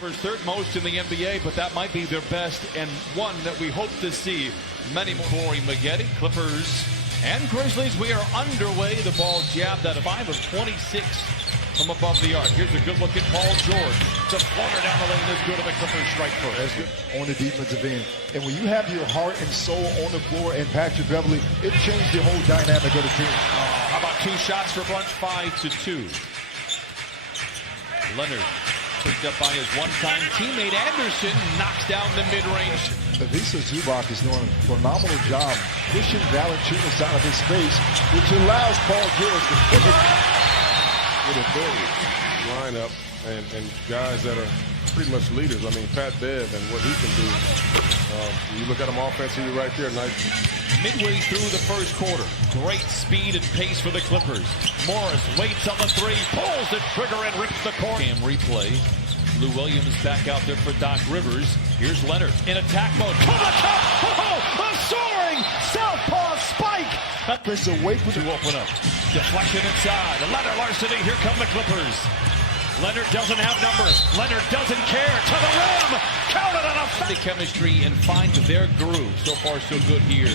Third most in the NBA, but that might be their best and one that we hope to see many more. Corey Maggette, Clippers and Grizzlies. We are underway. The ball jabbed out of 5 of 26 from above the arc. Here's a good-looking Paul George. It's a floater down the lane. That's good of a Clippers strike first. On the defensive end. And when you have your heart and soul on the floor and Patrick Beverley, it changed the whole dynamic of the team. How about 2 shots for Brunch? 5-2. Leonard picked up by his one-time teammate Anderson, knocks down the mid-range. Ivica Zubac is doing a phenomenal job pushing Valanciunas out of his space, which allows Paul George to pivot with a third lineup and guys that are pretty much leaders. I mean, Pat Bev and what he can do. You look at him offensively right there. Nice. Midway through the first quarter, great speed and pace for the Clippers. Morris waits on the 3, pulls the trigger and rips the court. Cam replay. Lou Williams back out there for Doc Rivers. Here's Leonard in attack mode. To the cup! Oh, a soaring southpaw spike! That's away from to open up. Deflection inside. Leonard Larceny. Here come the Clippers. Leonard doesn't have numbers. Leonard doesn't care. To the rim. Counted on a chemistry and find their groove. So far, so good here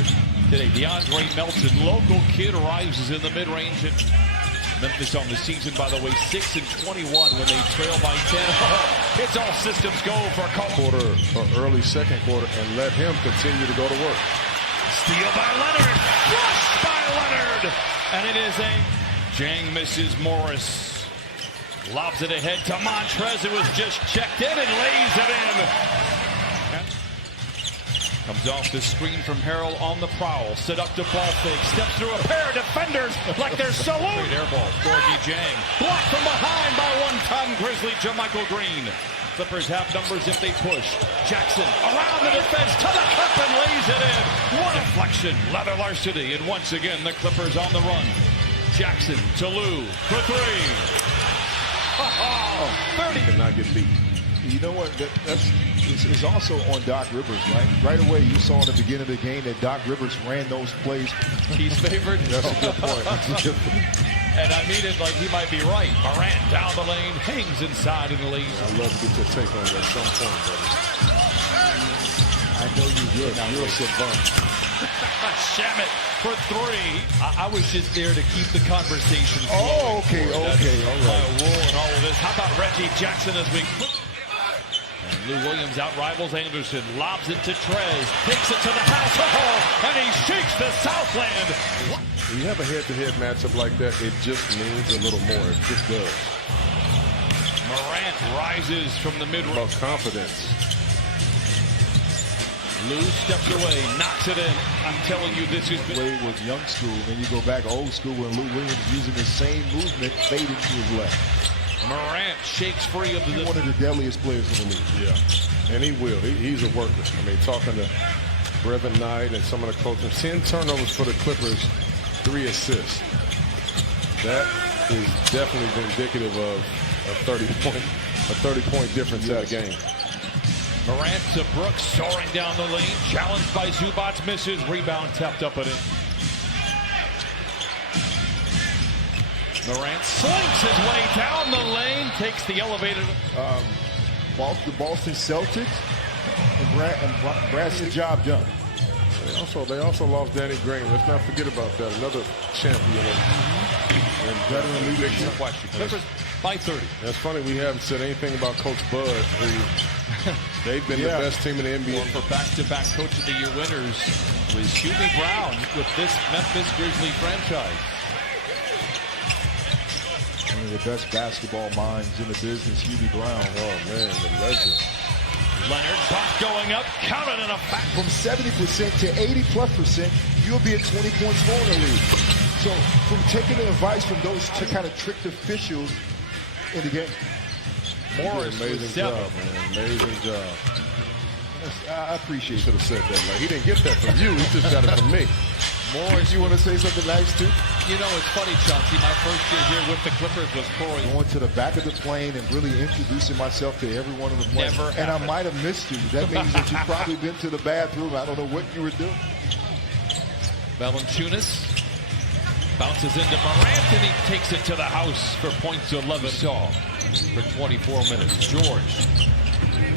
today. DeAndre Melton, local kid, rises in the mid-range. Memphis on the season, by the way, 6-21 when they trail by 10. It's all systems go for a quarter or early second quarter and let him continue to go to work. Steal by Leonard. Flush by Leonard. And it is a Jang misses Morris. Lobs it ahead to Montrez, who was just checked in and lays it in. Comes off the screen from Harrell on the prowl. Seductive ball fake. Steps through a pair of defenders like they're salute. Great air ball. Gorgie Jang. Blocked from behind by one-time Grizzly Jermichael Green. Clippers have numbers if they push. Jackson around the defense to the cup and lays it in. What a deflection. Leather Larceny. And once again, the Clippers on the run. Jackson to Lou for 3. 30. Cannot get beat. You know what? It's also on Doc Rivers, right? Right away, you saw in the beginning of the game that Doc Rivers ran those plays. He's favored. That's a good point. And I mean it like he might be right. Morant down the lane, hangs inside and leaves. I'd love to get your take on it at some point, buddy. I know you did. Now you're a savant. Shamet for 3. I was just there to keep the conversation flowing. Oh, okay, all right. Rule and all of this. How about Reggie Jackson as we... And Lou Williams out-rivals Anderson. Lobs it to Trez. Takes it to the house. Oh, and he shakes the Southland. When you have a head-to-head matchup like that, it just means a little more. It just does. Morant rises from the mid-range. About confidence. Lou steps away, knocks it in. I'm telling you, this is... Way was young school, and you go back old school when Lou Williams using the same movement, fading to his left. Morant shakes free of the... One of the deadliest players in the league. Yeah, and he will. He's a worker. I mean, talking to Brevin Knight and some of the coaches, 10 turnovers for the Clippers, 3 assists. That is definitely indicative of a 30-point difference in the game. Morant to Brooks, soaring down the lane, challenged by Zubac, misses, rebound tapped up and in. Morant slinks his way down the lane, takes the elevator. The Boston Celtics and Brad's the job done. They also lost Danny Green. Let's not forget about that. Another champion and veteran leadership. Clippers by 30. That's funny. We haven't said anything about Coach Bud, who they've been the best team in the NBA. For back-to-back Coach of the Year winners was Hubie Brown with this Memphis Grizzly franchise. One of the best basketball minds in the business, Hubie Brown. Oh, man, the legend. Leonard, box going up, counted in a fact. From 70% to 80+%, you'll be at 20 points more in the league. So, from taking the advice from those two kind of tricked officials in the game. Morris, amazing job, man. Amazing job. I appreciate it. Should have said that. Like, he didn't get that from you. He just got it from me. Morris, you want to say something nice too? You know, it's funny, Chauncey. My first year here with the Clippers was Corey. Going to the back of the plane and really introducing myself to every one of the players. Never and happened. I might have missed you. That means that you've probably been to the bathroom. I don't know what you were doing. Valanciunas bounces into Morant, and he takes it to the house for points 11. Saw for 24 minutes. George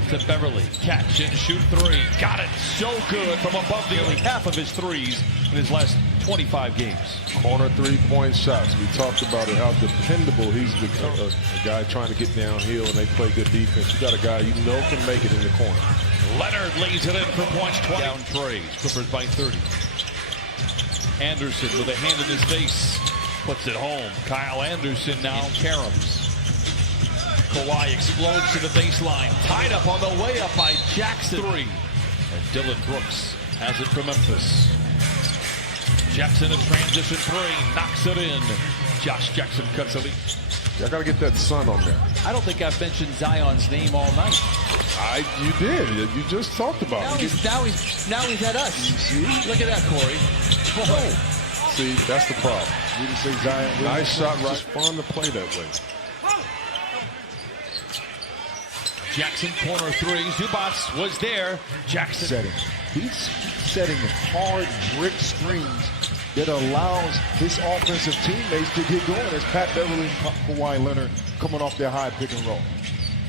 to Beverly. Catch and shoot three. Got it so good from above nearly half of his threes in his last 25 games. Corner three-point shots. We talked about it, how dependable he's become. A guy trying to get downhill, and they play good defense. You got a guy you know can make it in the corner. Leonard lays it in for points. 20 down trays. Clippers by 30. Anderson with a hand in his face. Puts it home. Kyle Anderson now caroms. Kawhi explodes to the baseline. Tied up on the way up by Jackson. Three. And Dylan Brooks has it from Memphis. Jackson in transition three. Knocks it in. Josh Jackson cuts a lead. Y'all got to get that sun on there. I don't think I've mentioned Zion's name all night. You did. You just talked about it. Now he's at us. See? Look at that, Corey. Boy. See, that's the problem. We didn't say Zion. Nice shot, right? It's fun to play that way. Jackson corner three. Zubats was there. Jackson setting. He's setting hard brick screens that allows his offensive teammates to get going as Pat Beverly and Kawhi Leonard coming off their high pick and roll.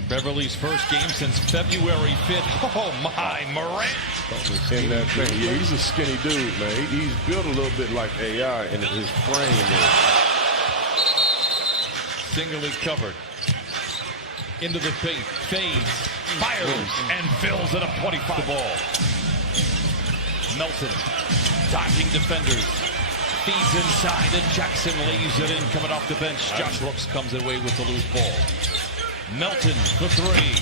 Beverly's first game since February 5th. Oh my, Morant. In that thing. Yeah, he's a skinny dude, man. He's built a little bit like AI in his frame. Singly covered. Into the paint, fades, fires, and fills it up 25 the ball. Melton, dodging defenders, feeds inside, and Jackson lays it in coming off the bench. Josh Brooks comes away with the loose ball. Melton for three.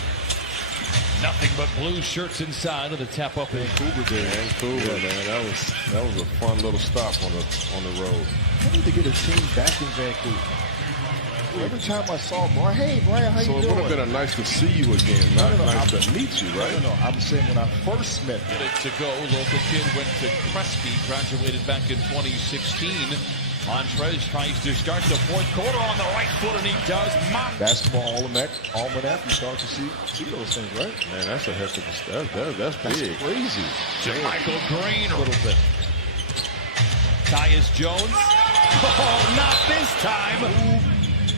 Nothing but blue shirts inside of the tap up in Vancouver there. Vancouver, man, that was a fun little stop on the road. I need to get a team back in Vancouver. Every time I saw Brian, hey Brian, how you doing? So it would have been nice to see you again, not nice to meet you, right? No, I'm saying when I first met you. Minute to go. Local kid went to Crespi, graduated back in 2016. Montrez tries to start the fourth quarter on the right foot, and he does. Basketball almanac, you start to see those things, right? Man, that's a heck of a that's big. Crazy. Michael Green a little bit. Tyus Jones. Oh, not this time.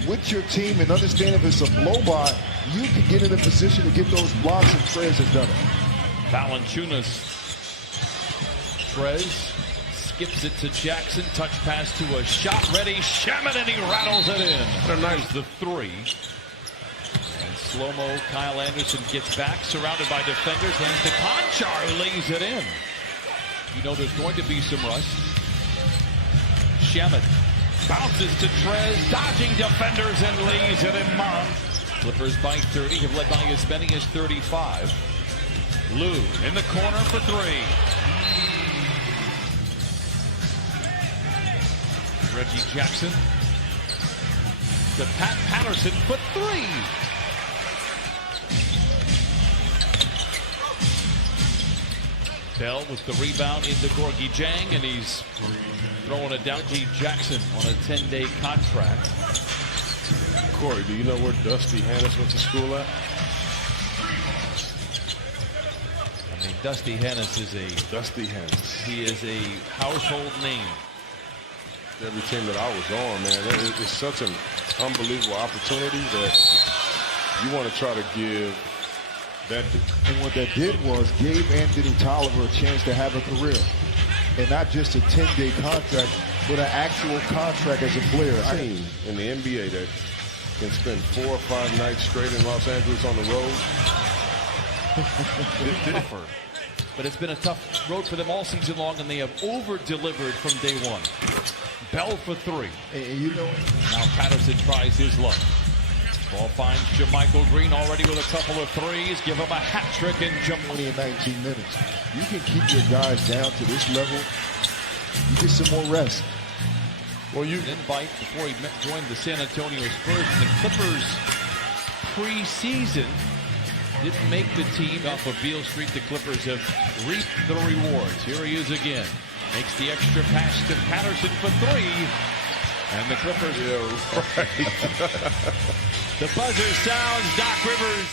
With your team and understand if it's a blow-by, you can get in a position to get those blocks, and Trez has done it. Valanciunas. Trez skips it to Jackson. Touch pass to a shot-ready Shaman, and he rattles it in. Nice the three. And slow-mo Kyle Anderson gets back, surrounded by defenders. Hands to Conchar, who lays it in. You know there's going to be some rust. Shaman. Bounces to Trez, dodging defenders, and lays it in Mon. Clippers by 30, have led by as many as 35. Lou in the corner for three. Reggie Jackson to Pat Patterson for three. Bell with the rebound into Gorgie Jang, and he's throwing it down to Jackson on a 10-day contract. Corey, do you know where Dusty Hannis went to school at? I mean, Dusty Hannis is he is a household name. Every team that I was on, man, it's such an unbelievable opportunity that you want to try to give that. And what that did was gave Anthony Tolliver a chance to have a career. And not just a 10-day contract, but an actual contract as a player. A team in the NBA that can spend 4 or 5 nights straight in Los Angeles on the road. But it's been a tough road for them all season long, and they have over-delivered from day one. Bell for three. And you know, now Patterson tries his luck. Ball finds JaMychal Green already with a couple of threes. Give him a hat trick and jump. 20 and 19 minutes. You can keep your guys down to this level. You get some more rest. Well, you invite before he joined the San Antonio Spurs. And the Clippers preseason didn't make the team off of Beale Street. The Clippers have reaped the rewards. Here he is again. Makes the extra pass to Patterson for three. And the Clippers. Yeah, right. The buzzer sounds. Doc Rivers.